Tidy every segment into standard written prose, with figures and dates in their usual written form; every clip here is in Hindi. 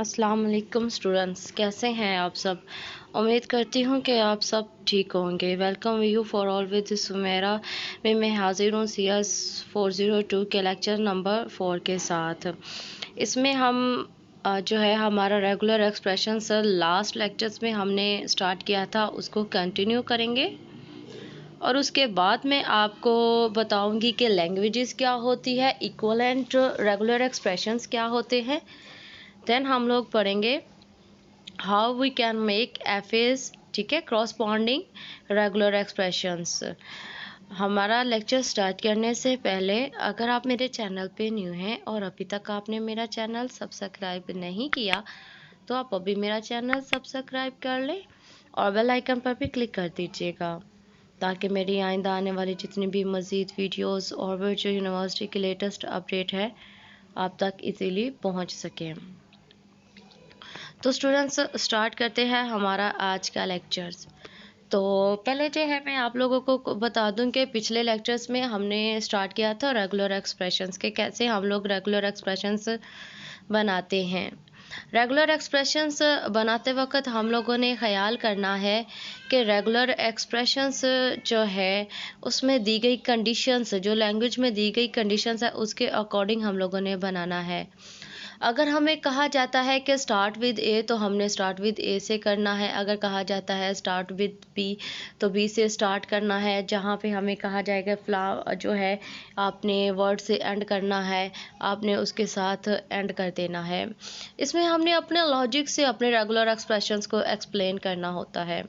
अस्सलाम वालेकुम स्टूडेंट्स, कैसे हैं आप सब। उम्मीद करती हूँ कि आप सब ठीक होंगे। Welcome you for all with Sumera में मैं हाजिर हूँ CS 402 के लेक्चर नंबर 4 के साथ। इसमें हम जो है हमारा रेगुलर एक्सप्रेशंस लास्ट लेक्चर्स में हमने स्टार्ट किया था उसको कंटिन्यू करेंगे और उसके बाद मैं आपको बताऊंगी कि लैंग्वेजेस क्या होती है, इक्विवेलेंट रेगुलर एक्सप्रेशंस क्या होते हैं। देन हम लोग पढ़ेंगे how we can make FS, ठीक है, क्रॉसपॉन्डिंग रेगुलर एक्सप्रेशंस। हमारा लेक्चर स्टार्ट करने से पहले अगर आप मेरे चैनल पे न्यू हैं और अभी तक आपने मेरा चैनल सब्सक्राइब नहीं किया तो आप अभी मेरा चैनल सब्सक्राइब कर लें और बेल आइकन पर भी क्लिक कर दीजिएगा ताकि मेरी आइंदा आने वाली जितनी भी मज़ीद वीडियोस और वर्चुअल यूनिवर्सिटी की लेटेस्ट अपडेट है आप तक इजीली पहुंच सकें। तो स्टूडेंट्स स्टार्ट करते हैं हमारा आज का लेक्चर्स। तो पहले जो है मैं आप लोगों को बता दूं कि पिछले लेक्चर्स में हमने स्टार्ट किया था रेगुलर एक्सप्रेशंस के, कैसे हम लोग रेगुलर एक्सप्रेशंस बनाते हैं। रेगुलर एक्सप्रेशंस बनाते वक्त हम लोगों ने ख्याल करना है कि रेगुलर एक्सप्रेशंस जो है उसमें दी गई कंडीशंस, जो लैंग्वेज में दी गई कंडीशंस है उसके अकॉर्डिंग हम लोगों ने बनाना है। अगर हमें कहा जाता है कि स्टार्ट विद ए तो हमने स्टार्ट विद ए से करना है। अगर कहा जाता है स्टार्ट विद बी तो बी से स्टार्ट करना है। जहाँ पे हमें कहा जाएगा फ्ला जो है आपने वर्ड से एंड करना है, आपने उसके साथ एंड कर देना है। इसमें हमने अपने लॉजिक से अपने रेगुलर एक्सप्रेशंस को एक्सप्लेन करना होता है।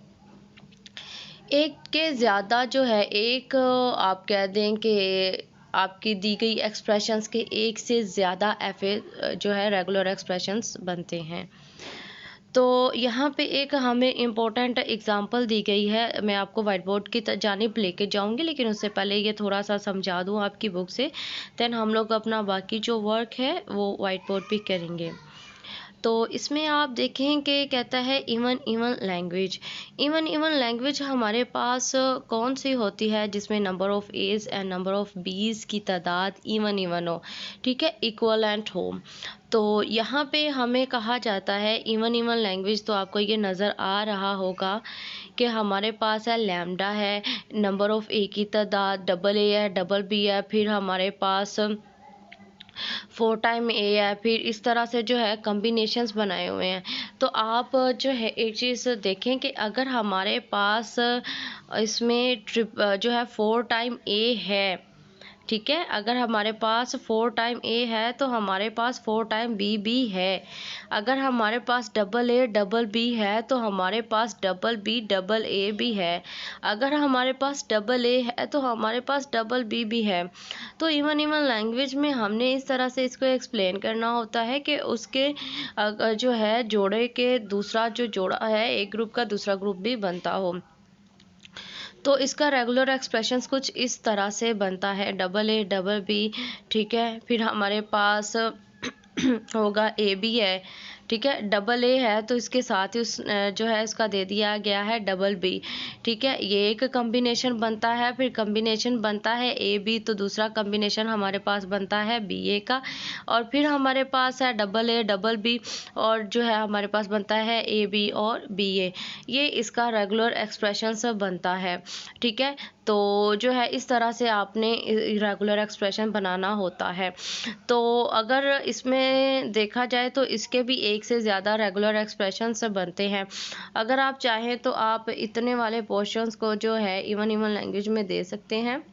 एक के ज़्यादा जो है, एक आप कह दें कि आपकी दी गई एक्सप्रेशंस के एक से ज़्यादा जो है रेगुलर एक्सप्रेशंस बनते हैं। तो यहाँ पे एक हमें इम्पोर्टेंट एग्जांपल दी गई है, मैं आपको वाइट बोर्ड की जानिब लेके जाऊँगी, लेकिन उससे पहले ये थोड़ा सा समझा दूँ आपकी बुक से। देन हम लोग अपना बाकी जो वर्क है वो वाइट बोर्ड पे करेंगे। तो इसमें आप देखें कि कहता है even even language. Even language हमारे पास कौन सी होती है जिसमें number of a's and number of b's की तादाद इवन हो, ठीक है, इक्वलेंट हो। तो यहाँ पे हमें कहा जाता है इवन लैंग्वेज, तो आपको ये नज़र आ रहा होगा कि हमारे पास है लैम्डा है, नंबर ऑफ़ ए की तादाद डबल ए है, डबल बी है, फिर हमारे पास 4 टाइम ए है, फिर इस तरह से जो है कम्बिनेशंस बनाए हुए हैं। तो आप जो है एक चीज़ देखें कि अगर हमारे पास इसमें जो है 4 टाइम ए है, ठीक है, अगर हमारे पास 4 टाइम ए है तो हमारे पास 4 टाइम बी भी है। अगर हमारे पास डबल ए डबल बी है तो हमारे पास डबल बी डबल ए भी है। अगर हमारे पास डबल ए है तो हमारे पास डबल बी भी है। तो इवन लैंग्वेज में हमने इस तरह से इसको एक्सप्लेन करना होता है कि उसके जो है जोड़े के दूसरा जो जोड़ा है एक ग्रुप का दूसरा ग्रुप भी बनता हो। तो इसका रेगुलर एक्सप्रेशंस कुछ इस तरह से बनता है, डबल ए डबल बी, ठीक है, फिर हमारे पास होगा ए बी है, ठीक है, डबल ए है तो इसके साथ ही उस जो है इसका दे दिया गया है डबल बी, ठीक है, ये एक कम्बिनेशन बनता है। फिर कम्बिनेशन बनता है ए बी तो दूसरा कम्बिनेशन हमारे पास बनता है बी ए का, और फिर हमारे पास है डबल ए डबल बी और जो है हमारे पास बनता है ए बी और बी ए। ये इसका रेगुलर एक्सप्रेशन सब बनता है, ठीक है। तो जो है इस तरह से आपने रेगुलर एक्सप्रेशन बनाना होता है। तो अगर इसमें देखा जाए तो इसके भी एक से ज़्यादा रेगुलर एक्सप्रेशंस बनते हैं। अगर आप चाहें तो आप इतने वाले पोर्शंस को जो है इवन लैंग्वेज में दे सकते हैं,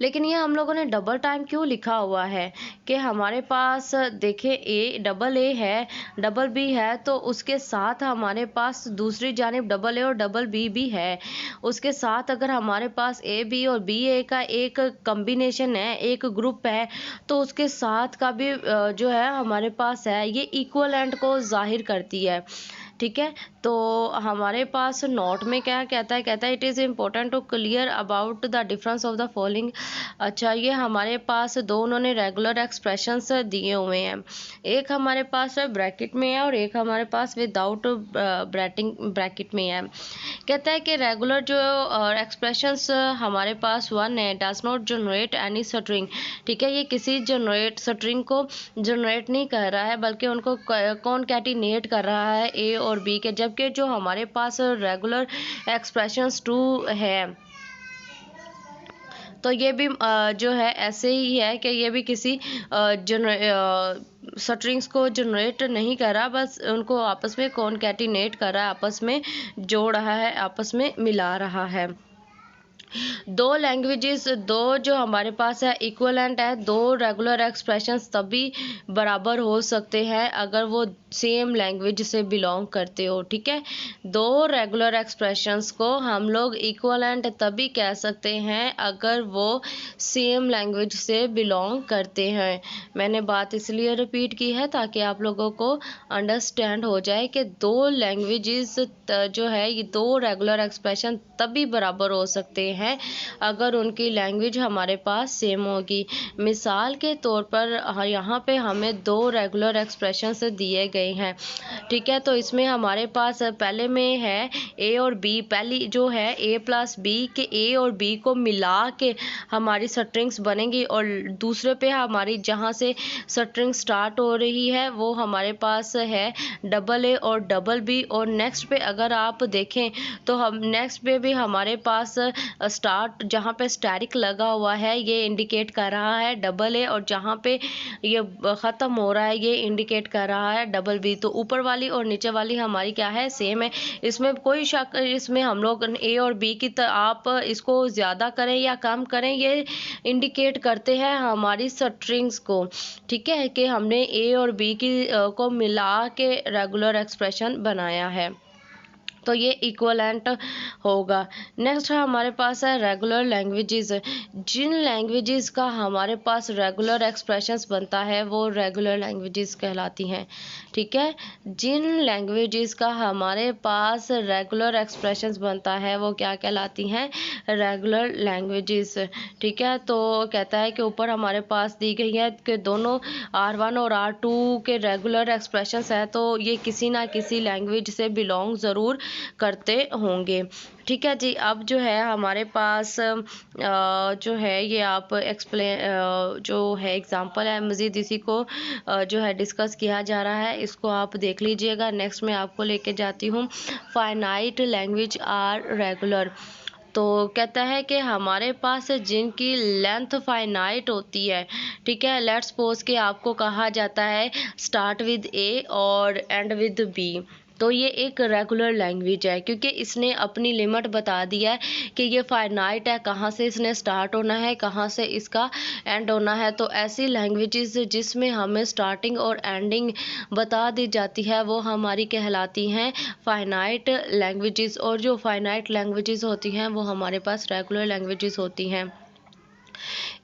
लेकिन ये हम लोगों ने डबल टाइम क्यों लिखा हुआ है कि हमारे पास देखें ए डबल ए है डबल बी है तो उसके साथ हमारे पास दूसरी जानिब डबल ए और डबल बी भी है। उसके साथ अगर हमारे पास ए बी और बी ए का एक कम्बिनेशन है, एक ग्रुप है, तो उसके साथ का भी जो है हमारे पास है, ये इक्वलेंट को जाहिर करती है। ठीक है। तो हमारे पास नोट में क्या कहता है it is important to clear about the difference of the following. अच्छा, ये हमारे पास दो उन्होंने रेगुलर एक्सप्रेशंस दिए हुए हैं, एक हमारे पास ब्रैकेट में है और एक हमारे पास विदाउट ब्रैकेट में है। कहता है कि रेगुलर जो एक्सप्रेशंस हमारे पास वन है does not generate any string. ठीक है, ये किसी स्ट्रिंग को जनरेट नहीं कर रहा है बल्कि उनको कॉनकैटिनेट कर रहा है ए और बी के, जबकि जो हमारे पास रेगुलर एक्सप्रेशंस टू है तो ये भी जो है ऐसे ही है कि ये भी किसी स्ट्रिंग्स को जनरेट नहीं कर रहा, बस उनको आपस में कॉनकैटिनेट कर रहा है, आपस में जोड़ रहा है, आपस में मिला रहा है। दो लैंग्वेजेस, दो जो हमारे पास है इक्वलेंट है, दो रेगुलर एक्सप्रेशंस तभी बराबर हो सकते हैं अगर वो सेम लैंग्वेज से बिलोंग करते हो। ठीक है, दो रेगुलर एक्सप्रेशंस को हम लोग इक्वलेंट तभी कह सकते हैं अगर वो सेम लैंग्वेज से बिलोंग करते हैं। मैंने बात इसलिए रिपीट की है ताकि आप लोगों को अंडरस्टैंड हो जाए कि दो लैंग्वेजेस जो है ये दो रेगुलर एक्सप्रेशन तभी बराबर हो सकते हैं अगर उनकी लैंग्वेज हमारे पास सेम होगी। मिसाल के तौर पर यहाँ पे हमें दो रेगुलर एक्सप्रेशंस दिए गए हैं। ठीक है, तो इसमें हमारे पास पहले में है ए और बी, पहली जो है ए प्लस बी के ए और बी को मिला के हमारी स्ट्रिंग्स बनेंगी और दूसरे पे हमारी जहाँ से स्ट्रिंग स्टार्ट हो रही है वो हमारे पास है डबल ए और डबल बी। और नेक्स्ट पे अगर आप देखें तो हम नेक्स्ट पे भी हमारे पास स्टार्ट जहाँ पे स्टैटिक लगा हुआ है ये इंडिकेट कर रहा है डबल ए और जहाँ पे ये ख़त्म हो रहा है ये इंडिकेट कर रहा है डबल बी। तो ऊपर वाली और नीचे वाली हमारी क्या है, सेम है, इसमें कोई शक, इसमें हम लोग ए और बी की आप इसको ज़्यादा करें या कम करें ये इंडिकेट करते हैं हमारी स्ट्रिंग्स को। ठीक है, कि हमने ए और बी की को मिला के रेगुलर एक्सप्रेशन बनाया है, तो ये इक्वलेंट होगा। नेक्स्ट हमारे पास है रेगुलर लैंग्वेजेस। जिन लैंग्वेजेस का हमारे पास रेगुलर एक्सप्रेशंस बनता है वो रेगुलर लैंग्वेजेस कहलाती हैं। ठीक है, जिन लैंग्वेजेस का हमारे पास रेगुलर एक्सप्रेशंस बनता है वो क्या कहलाती हैं, रेगुलर लैंग्वेजेस। ठीक है, तो कहता है कि ऊपर हमारे पास दी गई है कि दोनों R1 और R2 के रेगुलर एक्सप्रेशंस है तो ये किसी ना किसी लैंग्वेज से बिलोंग ज़रूर करते होंगे। ठीक है जी, अब जो है हमारे पास जो है ये आप जो है एग्जांपल है, मज़ीद इसी को जो है डिस्कस किया जा रहा है, इसको आप देख लीजिएगा। नेक्स्ट मैं आपको लेके जाती हूँ फाइनाइट लैंग्वेज आर रेगुलर। तो कहता है कि हमारे पास जिनकी लेंथ फाइनाइट होती है, ठीक है, लेट्स सपोज कि आपको कहा जाता है स्टार्ट विद ए और एंड विद बी, तो ये एक रेगुलर लैंग्वेज है क्योंकि इसने अपनी लिमिट बता दिया है कि ये फाइनाइट है, कहाँ से इसने स्टार्ट होना है, कहाँ से इसका एंड होना है। तो ऐसी लैंग्वेजेस जिसमें हमें स्टार्टिंग और एंडिंग बता दी जाती है वो हमारी कहलाती हैं फाइनाइट लैंग्वेजेस, और जो फाइनाइट लैंग्वेजेस होती हैं वो हमारे पास रेगुलर लैंग्वेजेस होती हैं।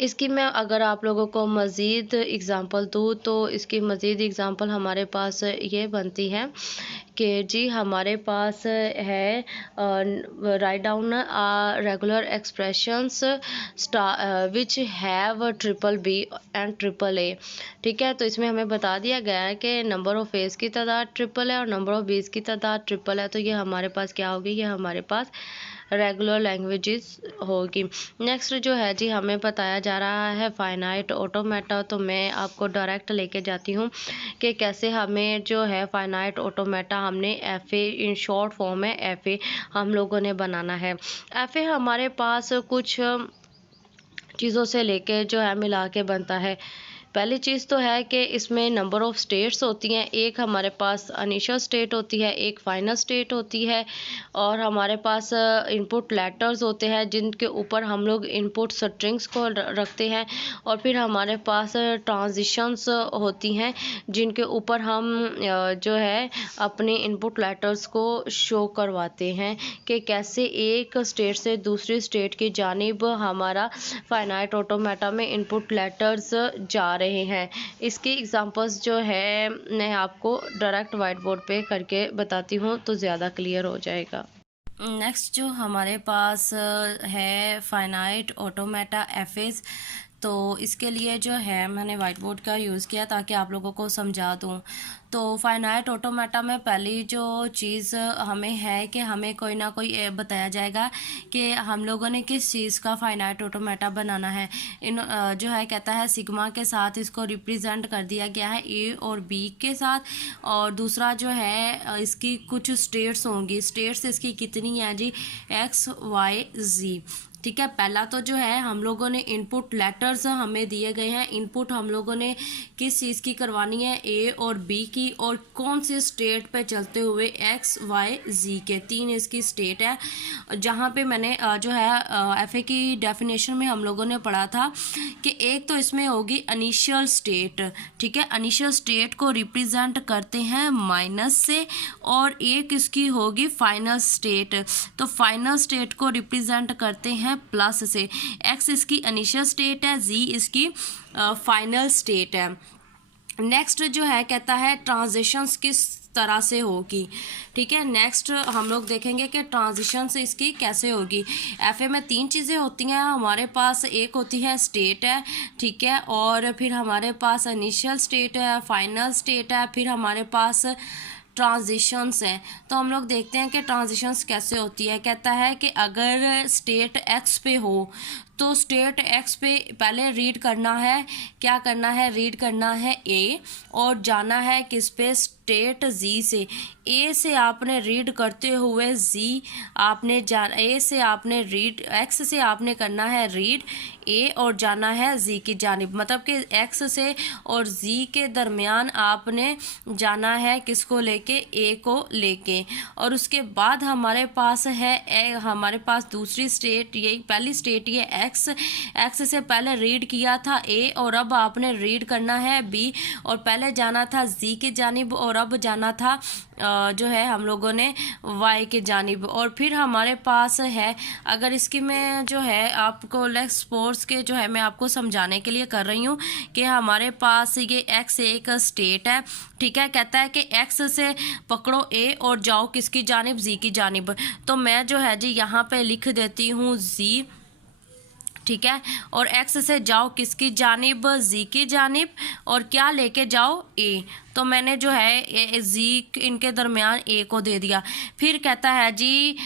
इसकी मैं अगर आप लोगों को मज़ीद एग्ज़ाम्पल दूँ तो इसकी मज़ीद एग्ज़ाम्पल हमारे पास ये बनती है कि जी हमारे पास है write down regular expressions which have triple b and triple a. ठीक है, तो इसमें हमें बता दिया गया है कि नंबर ऑफ़ एज की तादाद ट्रिपल है और नंबर ऑफ़ बीज की तादाद ट्रिपल है, तो ये हमारे पास क्या होगी, ये हमारे पास रेगुलर लैंग्वेजेस होगी। नेक्स्ट जो है जी हमें बताया जा रहा है फाइनाइट ऑटोमेटा, तो मैं आपको डायरेक्ट लेके जाती हूँ कि कैसे हमें जो है फाइनाइट ऑटोमेटा हमने FA इन शॉर्ट फॉर्म है FA हम लोगों ने बनाना है। FA हमारे पास कुछ चीज़ों से लेके जो है मिला के बनता है। पहली चीज़ तो है कि इसमें नंबर ऑफ़ स्टेट्स होती हैं, एक हमारे पास इनिशियल स्टेट होती है, एक फाइनल स्टेट होती है, और हमारे पास इनपुट लेटर्स होते हैं जिनके ऊपर हम लोग इनपुट स्ट्रिंग्स को रखते हैं, और फिर हमारे पास ट्रांजिशंस होती हैं जिनके ऊपर हम जो है अपने इनपुट लेटर्स को शो करवाते हैं कि कैसे एक स्टेट से दूसरी स्टेट की जानिब हमारा फाइनाइट ऑटोमेटा में इनपुट लेटर्स जा रहे हैं। इसकी एग्जांपल्स जो है मैं आपको डायरेक्ट वाइट बोर्ड पे करके बताती हूँ तो ज़्यादा क्लियर हो जाएगा। नेक्स्ट जो हमारे पास है फाइनाइट ऑटोमेटा एफएस, तो इसके लिए जो है मैंने वाइट बोर्ड का यूज़ किया ताकि आप लोगों को समझा दूँ। तो फाइनाइट ऑटोमेटा में पहली जो चीज़ हमें है कि हमें कोई ना कोई बताया जाएगा कि हम लोगों ने किस चीज़ का फाइनाइट ऑटोमेटा बनाना है। इन जो है कहता है सिग्मा के साथ इसको रिप्रेजेंट कर दिया गया है ए और बी के साथ, और दूसरा जो है इसकी कुछ स्टेट्स होंगी। स्टेट्स इसकी कितनी है जी, एक्स वाई जी। ठीक है, पहला तो जो है हम लोगों ने इनपुट लेटर्स हमें दिए गए हैं। इनपुट हम लोगों ने किस चीज़ की करवानी है, ए और बी की, और कौन सी स्टेट पे चलते हुए एक्स वाई जी के, तीन इसकी स्टेट है। जहाँ पे मैंने जो है एफए की डेफिनेशन में हम लोगों ने पढ़ा था कि एक तो इसमें होगी इनिशियल स्टेट। ठीक है, इनिशियल स्टेट को रिप्रेजेंट करते हैं माइनस से, और एक इसकी होगी फाइनल स्टेट, तो फाइनल स्टेट को रिप्रेजेंट करते हैं प्लस से। एक्स इसकी इनिशियल स्टेट है, जी इसकी फाइनल स्टेट है। नेक्स्ट जो है कहता है ट्रांजिशंस किस तरह से होगी। ठीक है, नेक्स्ट हम लोग देखेंगे कि ट्रांजिशंस इसकी कैसे होगी। एफए में तीन चीज़ें होती हैं हमारे पास, एक होती है स्टेट है, ठीक है, और फिर हमारे पास इनिशियल स्टेट है, फाइनल स्टेट है, फिर हमारे पास ट्रांजिशंस हैं। तो हम लोग देखते हैं कि ट्रांजिशंस कैसे होती है। कहता है कि अगर स्टेट एक्स पे हो तो स्टेट एक्स पे पहले रीड करना है, क्या करना है, रीड करना है ए, और जाना है किस पे, स्टेट जी से। ए से आपने रीड करते हुए जी आपने ए से आपने रीड, एक्स से आपने करना है रीड ए और जाना है जी की जानिब, मतलब कि एक्स से और जी के दरमियान आपने जाना है किसको लेके, ए को लेके। और उसके बाद हमारे पास है हमारे पास दूसरी स्टेट, यही पहली स्टेट ये एक्स से पहले रीड किया था ए, और अब आपने रीड करना है बी, और पहले जाना था जी की जानिब और अब जाना था जो है हम लोगों ने वाई के जानिब। और फिर हमारे पास है, अगर इसकी मैं जो है आपको लेक्स स्पोर्ट्स के जो है मैं आपको समझाने के लिए कर रही हूँ कि हमारे पास ये एक्स एक स्टेट है। ठीक है, कहता है कि एक्स से पकड़ो ए और जाओ किसकी जानिब, जी की जानिब। तो मैं जो है जी यहाँ पे लिख देती हूँ जी, ठीक है, और एक्स से जाओ किसकी जानिब, जी की जानिब, और क्या लेके जाओ, ए। तो मैंने जो है जी इनके दरमियान ए को दे दिया। फिर कहता है जी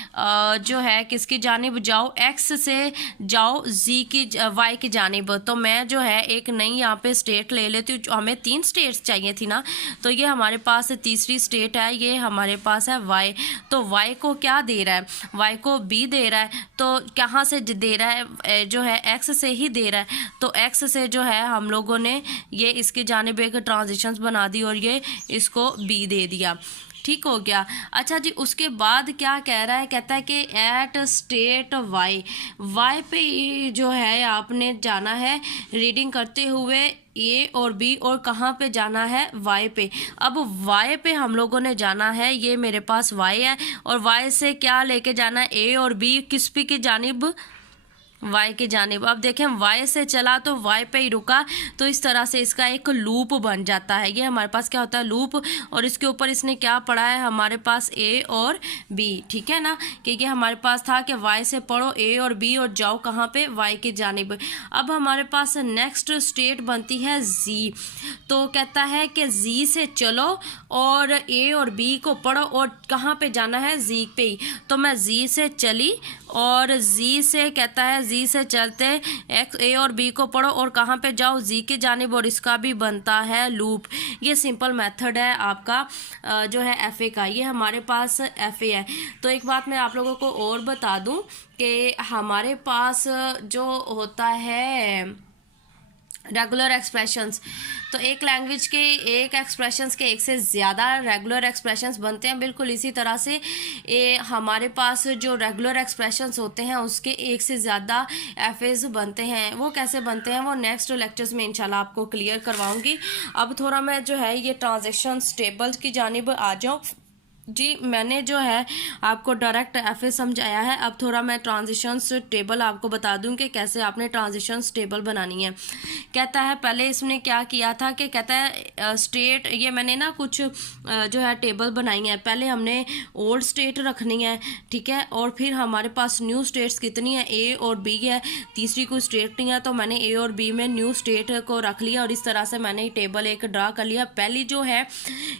जो है किसकी जानिब जाओ, एक्स से जाओ जी की वाई की जानिब। तो मैं जो है एक नई यहाँ पे स्टेट ले लेती हूँ, हमें तीन स्टेट्स चाहिए थी ना, तो ये हमारे पास तीसरी स्टेट है, ये हमारे पास है वाई। तो वाई को क्या दे रहा है, वाई को बी दे रहा है, तो कहाँ से दे रहा है, जो है एक्स से ही दे रहा है। तो एक्स से जो है हम लोगों ने ये इसकी जानिब एक ट्रांजिशंस बना दी और ये इसको बी दे दिया। ठीक हो गया। अच्छा जी, उसके बाद क्या कह रहा है, कहता है कि एट स्टेट वाई पे जो है आपने जाना है रीडिंग करते हुए ए और बी, और कहाँ पे जाना है, वाई पे। अब वाई पे हम लोगों ने जाना है, ये मेरे पास वाई है, और वाई से क्या लेके जाना है, ए और बी किस पे की जानिब, वाई की जानिब। अब देखें वाई से चला तो वाई पे ही रुका, तो इस तरह से इसका एक लूप बन जाता है। ये हमारे पास क्या होता है, लूप, और इसके ऊपर इसने क्या पढ़ा है हमारे पास ए और बी। ठीक है ना, क्योंकि हमारे पास था कि वाई से पढ़ो ए और बी और जाओ कहाँ पे, वाई की जानिब। अब हमारे पास नेक्स्ट स्टेट बनती है जी। तो कहता है कि जी से चलो और ए और बी को पढ़ो और कहाँ पे जाना है, जी पे ही। तो मैं जी से चली और जी से कहता है जी से चलते एक्स ए और बी को पढ़ो और कहाँ पे जाओ, जी की जानिब, और इसका भी बनता है लूप। ये सिंपल मेथड है आपका जो है एफए का, ये हमारे पास एफए है। तो एक बात मैं आप लोगों को और बता दूं कि हमारे पास जो होता है रेगुलर एक्सप्रेशंस, तो एक लैंग्वेज के एक एक्सप्रेशंस के एक से ज़्यादा रेगुलर एक्सप्रेशंस बनते हैं। बिल्कुल इसी तरह से हमारे पास जो रेगुलर एक्सप्रेशंस होते हैं उसके एक से ज़्यादा एफएज बनते हैं। वो कैसे बनते हैं वो नेक्स्ट लेक्चर्स में इंशाल्लाह आपको क्लियर करवाऊंगी। अब थोड़ा मैं जो है ये ट्रांजैक्शंस टेबल्स की जानिब आ जाऊँ। जी मैंने जो है आपको डायरेक्ट एफ ए समझाया है। अब थोड़ा मैं ट्रांजिशंस टेबल आपको बता दूं कि कैसे आपने ट्रांजिशंस टेबल बनानी है। कहता है पहले इसने क्या किया था कि कहता है स्टेट, ये मैंने ना कुछ जो है टेबल बनाई है। पहले हमने ओल्ड स्टेट रखनी है, ठीक है, और फिर हमारे पास न्यू स्टेट्स कितनी है, ए और बी है, तीसरी कोई स्टेट नहीं है, तो मैंने ए और बी में न्यू स्टेट को रख लिया और इस तरह से मैंने टेबल एक ड्रा कर लिया। पहली जो है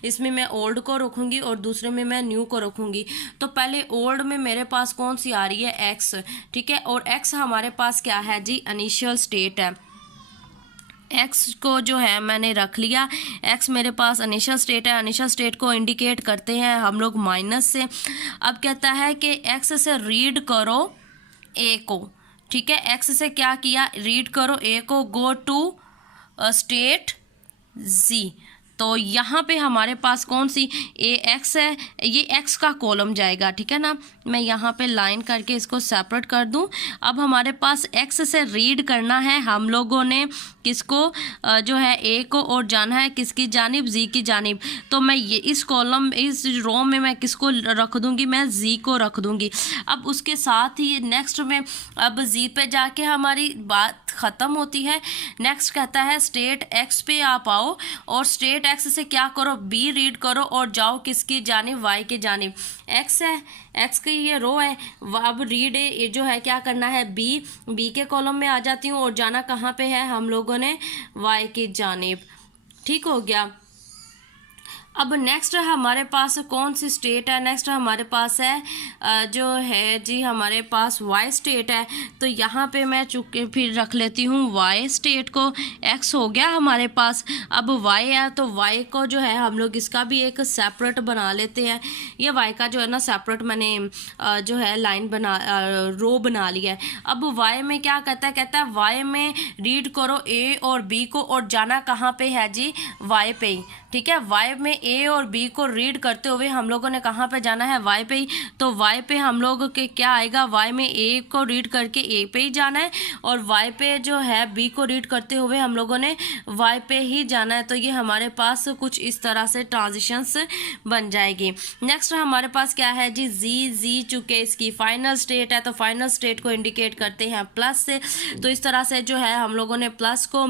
इसमें मैं ओल्ड को रखूँगी और दूसरे में मैं न्यू को रखूँगी। तो पहले ओल्ड में मेरे पास कौन सी आ रही है, एक्स, ठीक है, और एक्स हमारे पास क्या है जी, इनिशियल स्टेट है। एक्स को जो है मैंने रख लिया, एक्स मेरे पास इनिशियल स्टेट है। इनिशियल स्टेट को इंडिकेट करते हैं हम लोग माइनस से। अब कहता है कि एक्स से रीड करो ए को, ठीक है, एक्स से क्या किया, रीड करो ए को, गो टू स्टेट जी। तो यहाँ पे हमारे पास कौन सी ए एक्स है, ये एक्स का कॉलम जाएगा, ठीक है ना। मैं यहाँ पे लाइन करके इसको सेपरेट कर दूँ। अब हमारे पास एक्स से रीड करना है हम लोगों ने किसको, जो है ए को, और जाना है किसकी जानिब, जी की जानिब। तो मैं ये इस कॉलम, इस रो में मैं किसको रख दूँगी, मैं जी को रख दूँगी। अब उसके साथ ही नेक्स्ट में अब जी पे जाके हमारी बात ख़त्म होती है। नेक्स्ट कहता है स्टेट एक्स पे आप आओ और स्टेट एक्स से क्या करो, बी रीड करो और जाओ किसकी जानिब, वाई की जानिब। एक्स है, एक्स की ये रो है, अब रीड ये जो है क्या करना है, बी के कॉलम में आ जाती हूँ और जाना कहाँ पे है हम लोगों ने, वाई की जानिब। ठीक हो गया। अब नेक्स्ट हमारे पास कौन सी स्टेट है, नेक्स्ट हमारे पास है जो है जी हमारे पास वाई स्टेट है। तो यहाँ पे मैं चुके फिर रख लेती हूँ वाई स्टेट को, एक्स हो गया हमारे पास। अब वाई है तो वाई को जो है हम लोग इसका भी एक सेपरेट बना लेते हैं। ये वाई का जो है ना सेपरेट मैंने जो है लाइन बना रो बना लिया है। अब वाई में क्या कहता है वाई में रीड करो ए और बी को और जाना कहाँ पे है जी, वाई पे ही, ठीक है। वाई में ए और बी को रीड करते हुए हम लोगों ने कहाँ पे जाना है, वाई पे ही। तो वाई पे हम लोग के क्या आएगा, वाई में ए को रीड करके ए पे ही जाना है और वाई पे जो है बी को रीड करते हुए हम लोगों ने वाई पे ही जाना है। तो ये हमारे पास कुछ इस तरह से ट्रांजिशंस बन जाएगी। नेक्स्ट हमारे पास क्या है जी, जी चुके इसकी फाइनल स्टेट है, तो फाइनल स्टेट को इंडिकेट करते हैं प्लस से। तो इस तरह से जो है हम लोगों ने प्लस को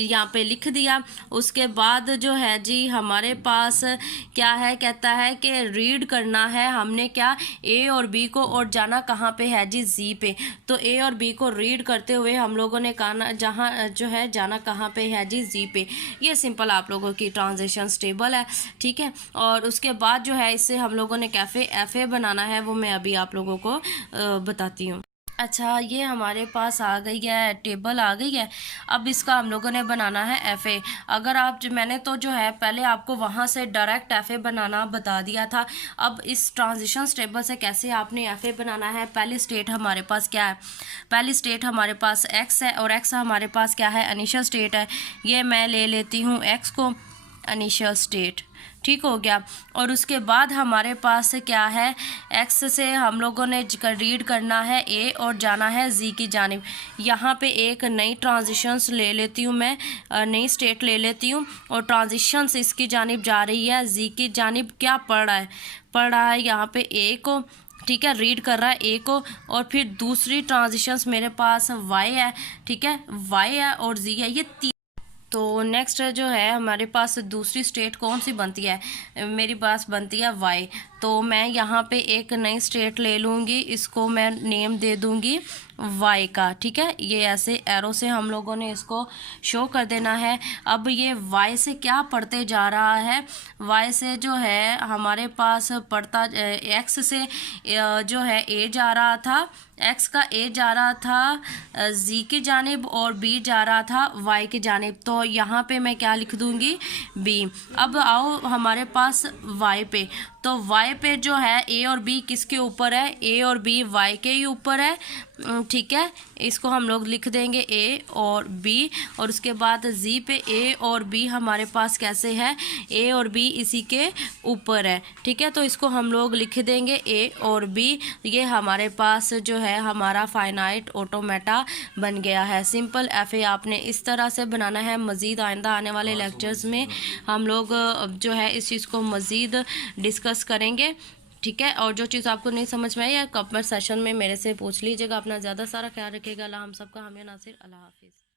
यहाँ पे लिख दिया। उसके बाद जो है जी हमारे पास क्या है, कहता है कि रीड करना है हमने क्या, ए और बी को और जाना कहाँ पे है जी, जी पे। तो ए और बी को रीड करते हुए हम लोगों ने कहा जहाँ जो है जाना कहाँ पे है जी, जी पे। ये सिंपल आप लोगों की ट्रांजिशन टेबल है, ठीक है। और उसके बाद जो है इससे हम लोगों ने कैफे एफ ए बनाना है, वो मैं अभी आप लोगों को बताती हूँ। अच्छा, ये हमारे पास आ गई है, टेबल आ गई है। अब इसका हम लोगों ने बनाना है एफ ए। अगर आप मैंने तो जो है पहले आपको वहाँ से डायरेक्ट एफ ए बनाना बता दिया था। अब इस ट्रांजिशन टेबल से कैसे आपने एफ ए बनाना है, पहली स्टेट हमारे पास क्या है, पहली स्टेट हमारे पास एक्स है और एक्स हमारे पास क्या है, इनिशियल स्टेट है। ये मैं ले लेती हूँ एक्स को, इनिशियल स्टेट, ठीक हो गया। और उसके बाद हमारे पास क्या है, एक्स से हम लोगों ने रीड करना है ए और जाना है जी की जानिब। यहाँ पे एक नई ट्रांजिशंस ले लेती हूँ मैं, नई स्टेट ले लेती हूँ और ट्रांजिशंस इसकी जानिब जा रही है, जी की जानिब। क्या पढ़ रहा है यहाँ पे ए को, ठीक है, रीड कर रहा है ए को। और फिर दूसरी ट्रांजिशंस मेरे पास वाई है, ठीक है, वाई है और जी है, ये तो नेक्स्ट जो है हमारे पास दूसरी स्टेट कौन सी बनती है, मेरी पास बनती है वाई। तो मैं यहाँ पे एक नई स्टेट ले लूँगी, इसको मैं नेम दे दूँगी वाई का, ठीक है। ये ऐसे एरो से हम लोगों ने इसको शो कर देना है। अब ये वाई से क्या पढ़ते जा रहा है, वाई से जो है हमारे पास पढ़ता एक्स से जो है ए जा रहा था, एक्स का ए जा रहा था जी की जानिब और बी जा रहा था वाई की जानिब। तो यहाँ पे मैं क्या लिख दूँगी, बी। अब आओ हमारे पास वाई पे, तो वाई पे जो है ए और बी किसके ऊपर है, ए और बी वाई के ही ऊपर है। ठीक है, इसको हम लोग लिख देंगे ए और बी, और उसके बाद जी पे ए और बी हमारे पास कैसे है, ए और बी इसी के ऊपर है। ठीक है, तो इसको हम लोग लिख देंगे ए और बी। ये हमारे पास जो है हमारा फाइनाइट ऑटोमेटा बन गया है। सिंपल एफ ए आपने इस तरह से बनाना है। मज़ीद आइंदा आने वाले लेक्चर्स में हम लोग जो है इस चीज़ को मज़ीद डिस्कस करेंगे। ठीक है, और जो चीज़ आपको नहीं समझ में आई या कमेंट सेशन में मेरे से पूछ लीजिएगा। अपना ज़्यादा सारा ख्याल रखिएगा। अल्लाह हम सबका, हम नासिर, अल्लाह हाफिज़।